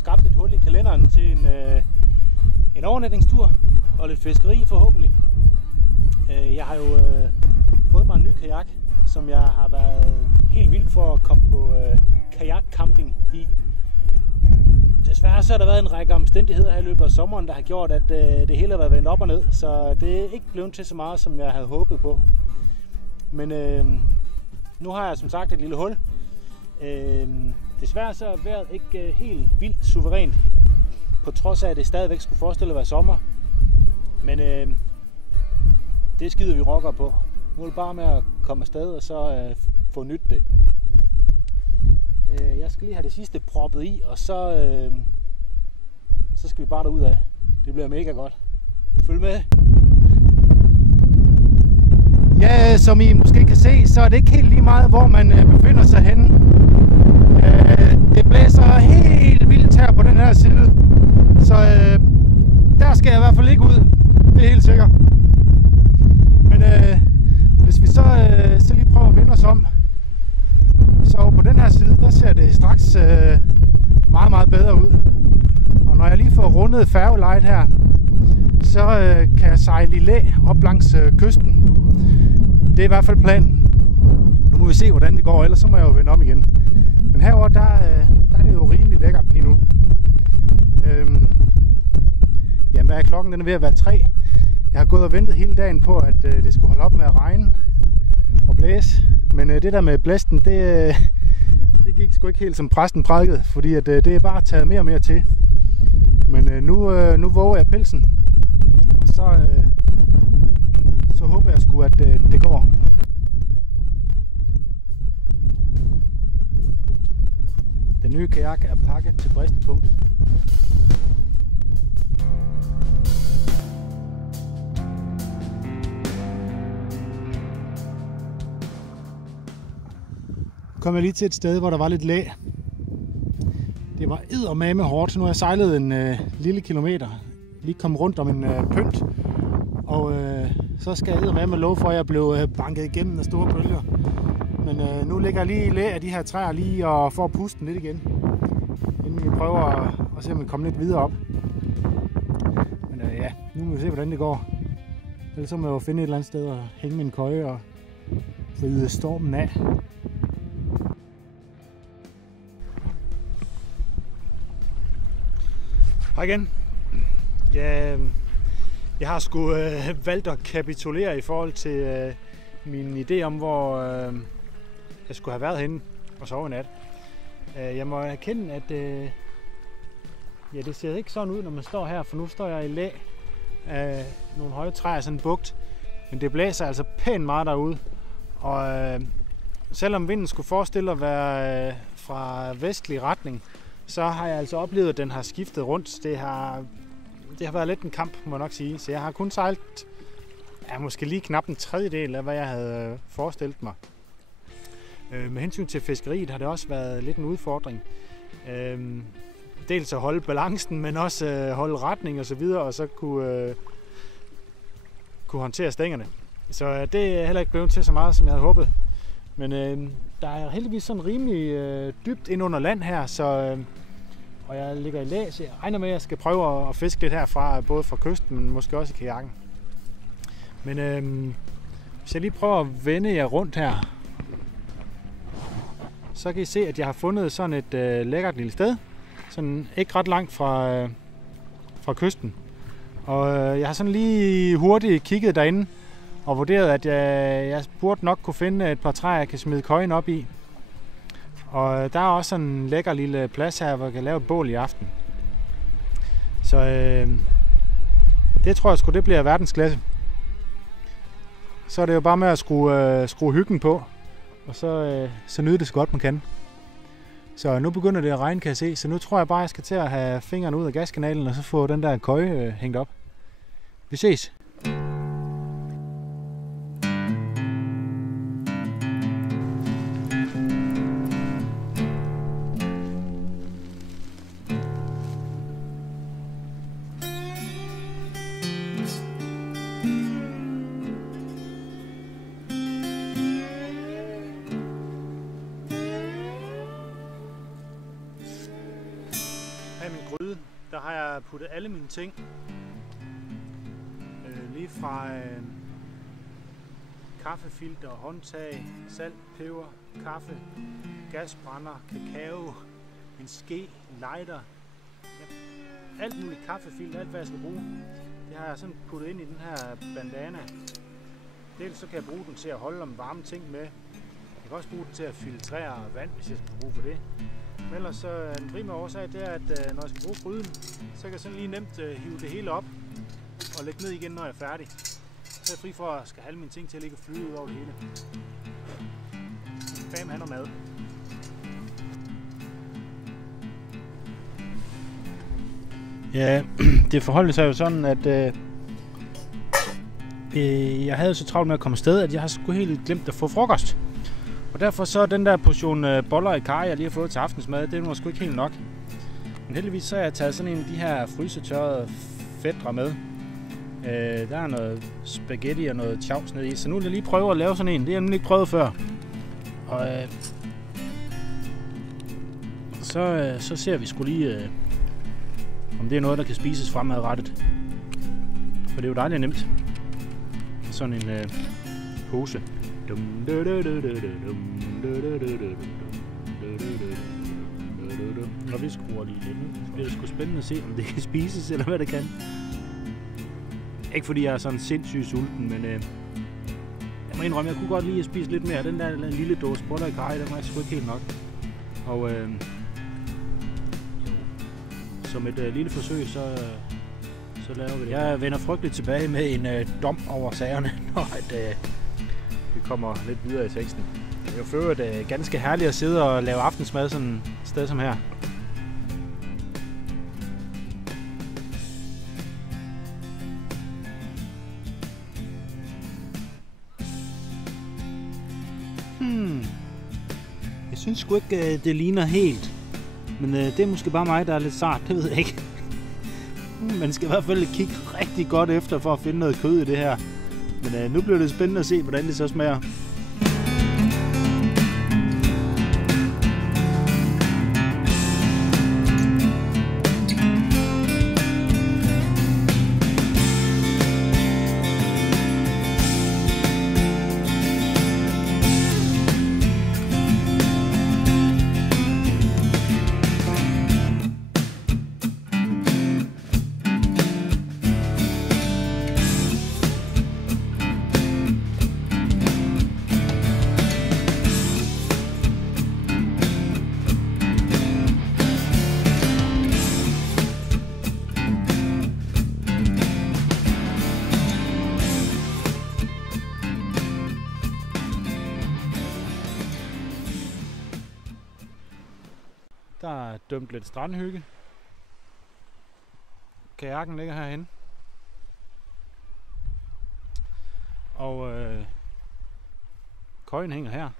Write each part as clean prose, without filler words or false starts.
skabt et hul i kalenderen til en overnatningstur og lidt fiskeri forhåbentlig. Jeg har jo fået mig en ny kajak, som jeg har været helt vild for at komme på kajakcamping i. Desværre så har der været en række omstændigheder her i løbet af sommeren, der har gjort, at det hele har været vendt op og ned, så det er ikke blevet til så meget, som jeg havde håbet på. Men nu har jeg som sagt et lille hul. Desværre så er vejret ikke helt vildt suverænt, på trods af at det stadigvæk skulle forestille at være sommer. Men det skider vi rocker på. Nu er det bare med at komme afsted og så få nyt det. Jeg skal lige have det sidste proppet i, og så skal vi bare derud af. Det bliver mega godt. Følg med. Ja, som I måske kan se, så er det ikke helt lige meget, hvor man befinder sig henne. Det blæser helt vildt her på den her side, så der skal jeg i hvert fald ikke ud. Det er helt sikkert. Men hvis vi så lige prøver at vende os om, så på den her side, der ser det straks meget, meget bedre ud. Og når jeg lige får rundet færgelejet her, så kan jeg sejle i læ op langs kysten. Det er i hvert fald planen. Nu må vi se, hvordan det går, ellers så må jeg jo vende om igen. Men herover der er det jo rimelig lækkert lige nu. Jamen, hvad er klokken? Den er ved at være 3. Jeg har gået og ventet hele dagen på, at det skulle holde op med at regne og blæse. Men det der med blæsten, det gik sgu ikke helt som præsten prædikede, fordi at, det er bare taget mere og mere til. Men nu våger jeg pelsen, og så håber jeg sgu, at det går. Den nye kajak er pakket til bristepunktet. Kom jeg lige til et sted, hvor der var lidt læ. Det var eddermame hårdt. Nu har jeg sejlet en lille kilometer. Lige kommet rundt om en pynt. Og så skal jeg eddermame love for, at jeg blev banket igennem af store bølger. Men nu ligger jeg lige i læ af de her træer lige og får pusten lidt igen. Inden vi prøver at se, om vi kommer lidt videre op. Men ja, nu må vi se, hvordan det går. Ellers så må jeg jo finde et eller andet sted og hænge min køje og ride stormen af. Hej igen. Ja, jeg har sgu valgt at kapitulere i forhold til min idé om, hvor jeg skulle have været henne og sove i nat. Jeg må erkende, at ja, det ser ikke sådan ud, når man står her, for nu står jeg i læ af nogle høje træer, sådan en bugt. Men det blæser altså pænt meget derude. Og selvom vinden skulle forestille at være fra vestlig retning, så har jeg altså oplevet, at den har skiftet rundt. Det har været lidt en kamp, må jeg nok sige. Så jeg har kun sejlet måske lige knap en tredjedel af, hvad jeg havde forestillet mig. Med hensyn til fiskeriet har det også været lidt en udfordring. Dels at holde balancen, men også holde retning og så videre, og så kunne håndtere stængerne. Så det er heller ikke blevet til så meget, som jeg havde håbet. Men der er heldigvis sådan rimelig dybt ind under land her, så og jeg ligger i læ, så jeg regner med, at jeg skal prøve at fiske lidt herfra, både fra kysten, men måske også i kajakken. Men hvis jeg lige prøver at vende jer rundt her, så kan I se, at jeg har fundet sådan et lækkert lille sted, sådan ikke ret langt fra kysten. Og jeg har sådan lige hurtigt kigget derinde og vurderet, at jeg burde nok kunne finde et par træer, jeg kan smide køjen op i. Og der er også sådan en lækker lille plads her, hvor jeg kan lave et bål i aften. Så det tror jeg sgu, det bliver verdensklasse. Så er det jo bare med at skrue hyggen på, og så nyde det så godt man kan. Så nu begynder det at regne, kan jeg se, så nu tror jeg bare, jeg skal til at have fingrene ud af gaskanalen, og så få den der køje hængt op. Vi ses! gryde, der har jeg puttet alle mine ting. Lige fra kaffefilter, håndtag, salt, peber, kaffe, gasbrænder, kakao, en ske, lighter, ja, alt muligt kaffefilter, alt hvad jeg skal bruge. Det har jeg sådan puttet ind i den her bandana. Dels så kan jeg bruge den til at holde om varme ting med. Jeg kan også bruge den til at filtrere vand, hvis jeg skal bruge for det. Men ellers så den primære årsag, det er, at når jeg skal bruge gryden, så kan jeg sådan lige nemt hive det hele op og lægge ned igen, når jeg er færdig. Så er jeg fri for at skal have alle mine ting til at ligge og flyde ud over det hele. Bam, han og mad. Ja, det forholdt sig jo sådan, at jeg havde så travlt med at komme afsted, at jeg har sgu helt glemt at få frokost. Og derfor så den der portion boller i karry, jeg lige har fået til aftensmad, det var sgu ikke helt nok. Men heldigvis så har jeg taget sådan en af de her frysetørrede fætre med. Der er noget spaghetti og noget chaus nede i, så nu vil jeg lige prøve at lave sådan en. Det har jeg nemlig ikke prøvet før. Og så ser vi sgu lige, om det er noget, der kan spises fremadrettet. For det er jo dejligt nemt. Sådan en pose. Og vi skruer lige lidt. Nu bliver det sgu spændende at se, om det kan spises, eller hvad det kan. Ikke fordi jeg er sådan sindssygt sulten, men jeg må indrømme, jeg kunne godt lide at spise lidt mere. Den der lille dåse boller i karry, den var sgu ikke helt nok. Og som et lille forsøg, så laver vi det. Jeg vender frygteligt tilbage med en dom over sagerne, når vi kommer lidt videre i teksten. Det er jo for øvrigt ganske herligt at sidde og lave aftensmad sådan et sted som her. Jeg synes sgu ikke, det ligner helt. Men det er måske bare mig, der er lidt sart, det ved jeg ikke. Man skal i hvert fald kigge rigtig godt efter for at finde noget kød i det her. Men nu bliver det spændende at se, hvordan det så smager. Der er dømt lidt strandhygge. Kajakken ligger herhen. Og køjen hænger her.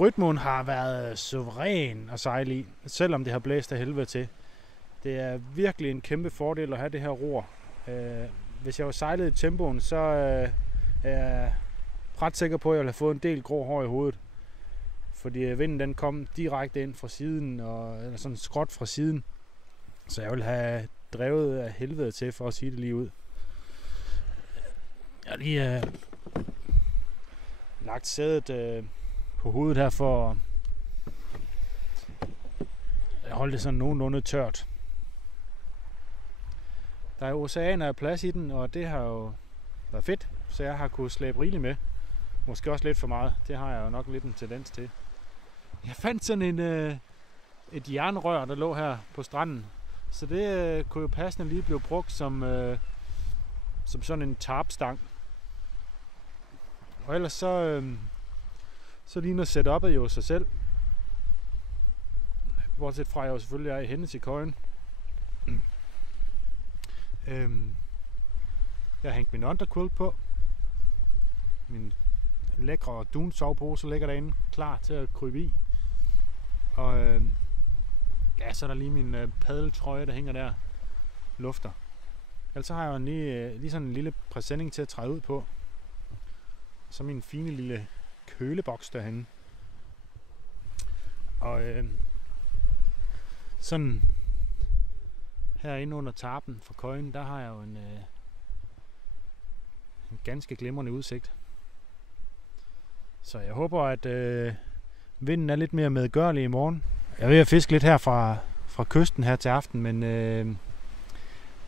Rytmen har været suveræn at sejle i, selvom det har blæst af helvede til. Det er virkelig en kæmpe fordel at have det her ror. Hvis jeg var sejlet i tempoen, så er jeg ret sikker på, at jeg ville have fået en del grå hår i hovedet. Fordi vinden den kom direkte ind fra siden, eller sådan skråt fra siden. Så jeg ville have drevet af helvede til, for at sige det lige ud. Jeg har lige lagt sædet på hovedet her, for at holde det sådan nogenlunde tørt. Der er oceaner af plads i den, og det har jo været fedt, så jeg har kunnet slæbe rigeligt med. Måske også lidt for meget. Det har jeg jo nok lidt en tendens til. Jeg fandt sådan et jernrør, der lå her på stranden. Så det kunne jo passende lige blive brugt som sådan en tarpstang. Og ellers så ligner setup'et jo sig selv. Bortset fra, at jeg jo selvfølgelig er i henne til køjen. Jeg har hængt min underquilt på. Min lækre dunsovepose ligger derinde, klar til at krybe i. Og ja, så er der lige min paddeltrøje, der hænger der, lufter. Ellers så har jeg jo lige sådan en lille præsending til at træde ud på. Så min fine lille køleboks derhenne. Og sådan herinde under tarpen for Køjen, der har jeg jo en ganske glimrende udsigt. Så jeg håber, at vinden er lidt mere medgørlig i morgen. Jeg er ved at fiske lidt her fra kysten her til aften, men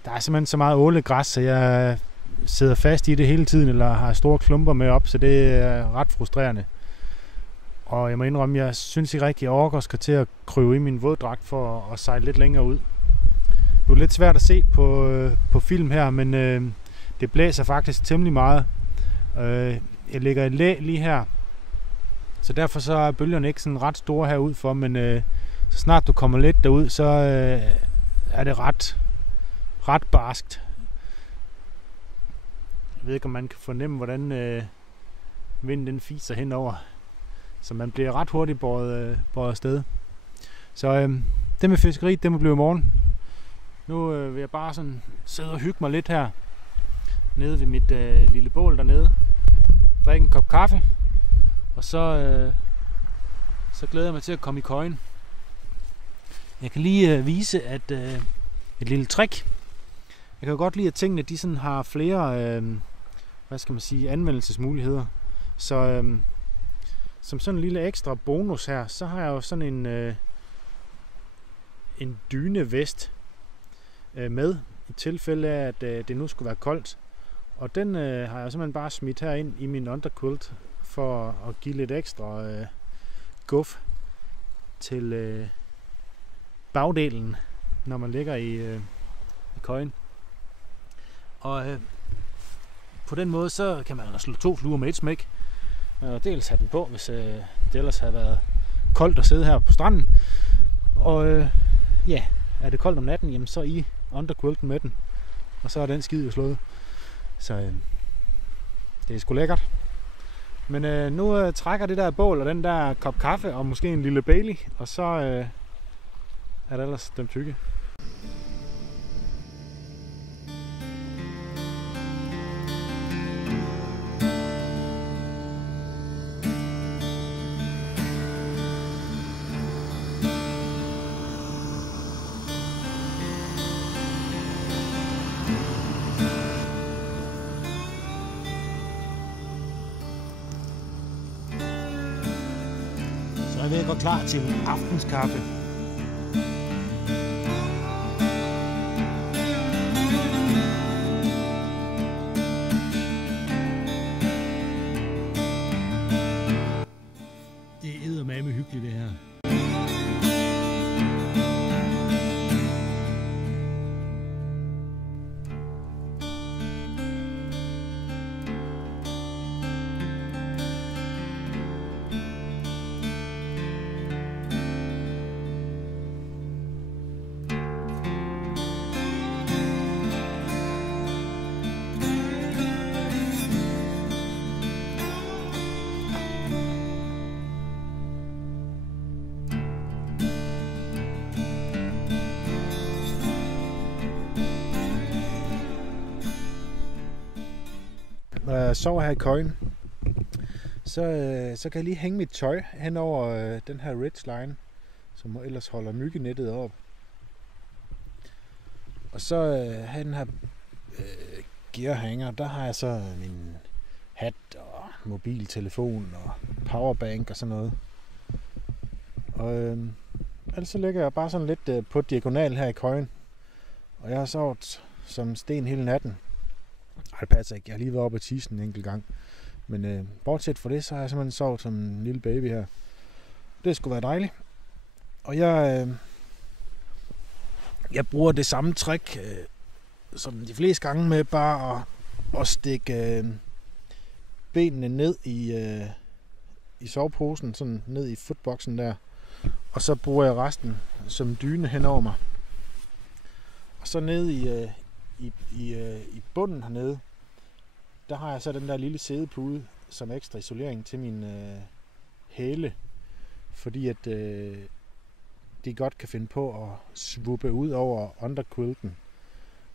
der er simpelthen så meget ålegræs, så jeg sidder fast i det hele tiden, eller har store klumper med op, så det er ret frustrerende. Og jeg må indrømme, jeg synes ikke rigtig, at jeg orker skal til at krybe i min våddragt for at sejle lidt længere ud. Det er lidt svært at se på film her, men det blæser faktisk temmelig meget. Jeg ligger i læ lige her, så derfor så er bølgerne ikke sådan ret store herud for, men så snart du kommer lidt derud, så er det ret barskt. Jeg ved ikke, om man kan fornemme, hvordan vinden den fiser henover, så man bliver ret hurtigt båret afsted. Så det med fiskeri, det må blive i morgen. Nu vil jeg bare sådan sidde og hygge mig lidt her nede ved mit lille bål dernede, drikke en kop kaffe, og så glæder jeg mig til at komme i Køjen. Jeg kan lige vise at et lille trick. Jeg kan jo godt lide, at tingene de sådan har flere anvendelsesmuligheder. Så som sådan en lille ekstra bonus her, så har jeg jo sådan en dynevest med, i tilfælde af, at det nu skulle være koldt. Og den har jeg simpelthen bare smidt her ind i min underquilt, for at give lidt ekstra guf til bagdelen, når man ligger i Køjen. Og på den måde, så kan man slå 2 fluer med et smæk. Og dels have den på, hvis det ellers havde været koldt at sidde her på stranden. Og er det koldt om natten, jamen så i underquilten med den. Og så er den skid jo slået. Så det er sgu lækkert. Men nu trækker det der bål og den der kop kaffe og måske en lille Bailey. Og så er det ellers dem tykke. Så er jeg ved at gå klar til aftenskaffe. Det er eddermame hyggeligt det her. Når jeg sover her i Køjen, så kan jeg lige hænge mit tøj hen over den her ridgeline, som ellers holder myggenettet op. Og så have den her gearhanger, der har jeg så min hat og mobiltelefon og powerbank og sådan noget. Og ellers så ligger jeg bare sådan lidt på diagonal her i Køjen. Og jeg har sovet som sten hele natten. Ej, det passer ikke. Jeg har lige været oppe at tisse en enkelt gang. Men bortset fra det, så har jeg simpelthen sovet som en lille baby her. Det skulle være dejligt. Og jeg bruger det samme trick som de fleste gange med bare at stikke benene ned i soveposen, sådan ned i footboxen der. Og så bruger jeg resten som dyne hen over mig. Og så nede i bunden hernede, der har jeg så den der lille sædepude som ekstra isolering til min hæle, fordi at de godt kan finde på at svuppe ud over underquilten.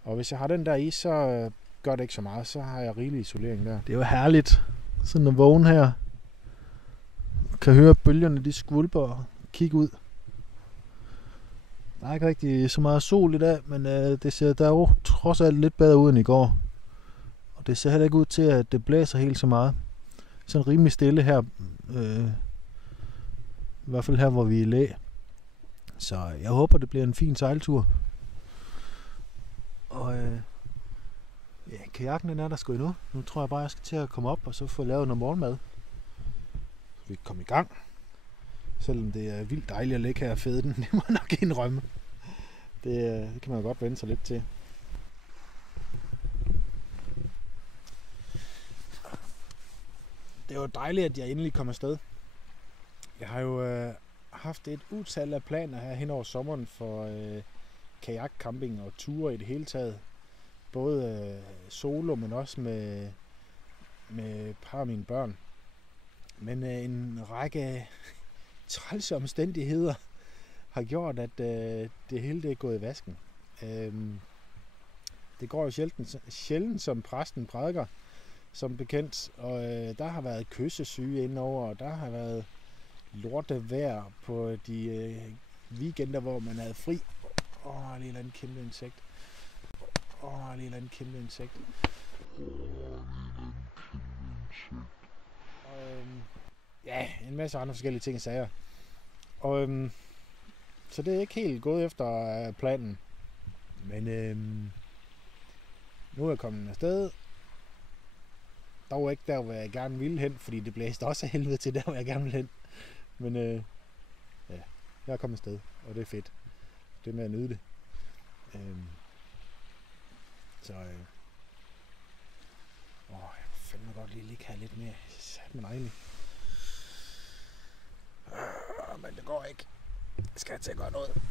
Og hvis jeg har den der i, så gør det ikke så meget, så har jeg rigelig isolering der. Det er jo herligt, sådan at vågne her. Kan høre bølgerne, de skvulper kigge ud. Der er ikke rigtig så meget sol i dag, men det ser der jo trods alt lidt bedre ud end i går. Og det ser heller ikke ud til, at det blæser helt så meget. Sådan rimelig stille her. I hvert fald her, hvor vi er i læ. Så jeg håber, det bliver en fin sejltur. Og ja, kajakken den er der sgu endnu. Nu tror jeg bare, jeg skal til at komme op og så få lavet noget morgenmad. Så vi kan komme i gang. Selvom det er vildt dejligt at ligge her og fede den. Det må jeg nok indrømme. Det kan man jo godt vende sig lidt til. Det er jo dejligt, at jeg endelig kommer afsted. Jeg har jo haft et utal af planer her hen over sommeren for kajakcamping og ture i det hele taget. Både solo, men også med et par af mine børn. Men en række trælse omstændigheder har gjort, at det hele det er gået i vasken. Det går jo sjældent som præsten prædiker, som bekendt. Og der har været kyssesyge indover, og der har været lortevejr på de weekender, hvor man havde fri. Lige et kæmpe insekt. Ja, en masse andre forskellige ting og sager. Og så det er ikke helt gået efter planen. Men nu er jeg kommet afsted. Dog ikke der, hvor jeg gerne ville hen, fordi det blæste også af helvede til der, hvor jeg gerne ville hen. Men ja, jeg er kommet afsted, og det er fedt. Det med at nyde det. Så jeg fandme godt lige ligge her lidt mere. Sat mig dejligt. Men det går ikke. Jeg skal til at gøre noget.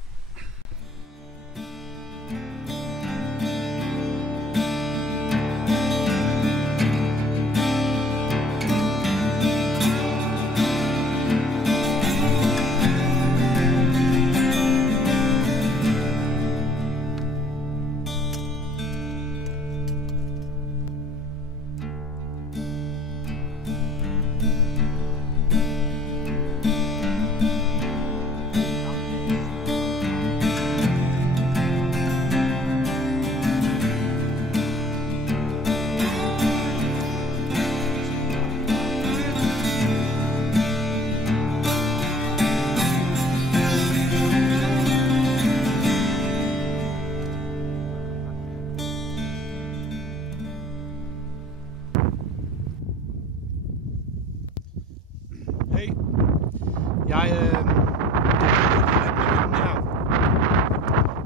Hey,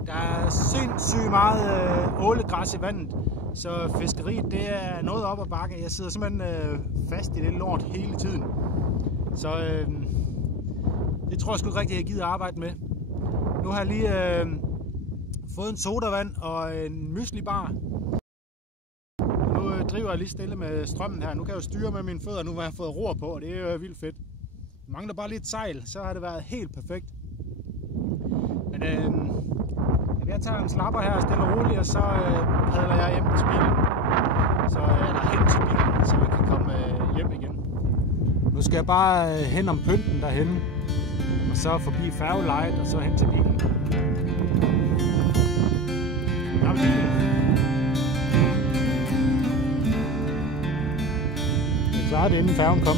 der er sindssygt meget ålegræs i vandet, så fiskeriet det er noget op ad bakke. Jeg sidder simpelthen fast i det lort hele tiden. Så det tror jeg sgu ikke rigtigt, jeg gider arbejde med. Nu har jeg lige fået en sodavand og en myslibar. Nu driver jeg lige stille med strømmen her. Nu kan jeg jo styre med mine fødder, nu har jeg fået ror på, og det er jo vildt fedt. Mangler bare lidt sejl, så har det været helt perfekt. Men jeg tager en slapper her stille og roligt, og så padler jeg hjem til bilen. Eller hen til bilen, så vi kan komme hjem igen. Nu skal jeg bare hen om pynten derhen, og så forbi færgelejet, og så hen til bilen. Så er det inden færgen kom.